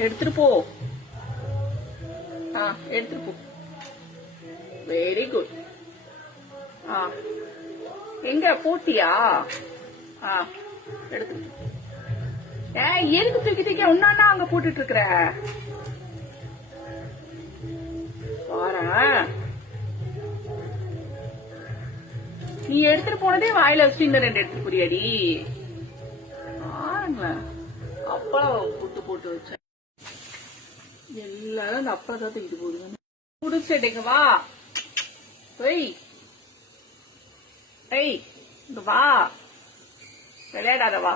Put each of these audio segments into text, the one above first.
எடுத்துட்டு போ. எடுத்துட்டு போ. Very good. எங்க போட்டியா? எடுத்து எதுக்கு தூக்கி தூக்கி ஒன்னா அங்க போட்டுட்டு இருக்கிற பாரு. நீ எடுத்துட்டு போனதே வாயில வச்சு இன்னும் 2 எடுத்துட்டு போறியாடி? அப்பளம் புட்டு போட்டு வச்ச எல்லாரும் அந்த அப்பளம் தான் தூக்கிட்டு போடுங்க. குடிச்சிடுங்க வா. இங்க வா, விளையாடாத வா.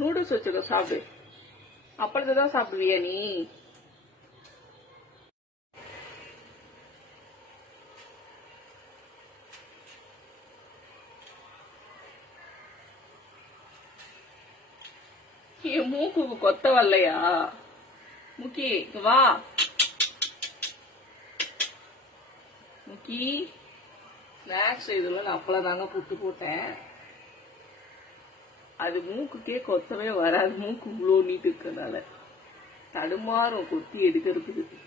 நூடுல்ஸ் வச்சுக்க சாப்பிடு. அப்பளத்தை தான் சாப்பிடுவியா நீ? என் மூக்குக்கு கொத்த வரலையா? முக்கி வா. முக்கி ஸ்நாக்ஸ் இதுல நான் அப்பளம் தாங்க புட்டு போட்டேன். அது மூக்குக்கே கொத்தவே வராது. மூக்கு இவ்வளோ நீட்டு இருக்கிறதுனால தடுமாறும் கொத்தி எடுக்கிறதுக்கு.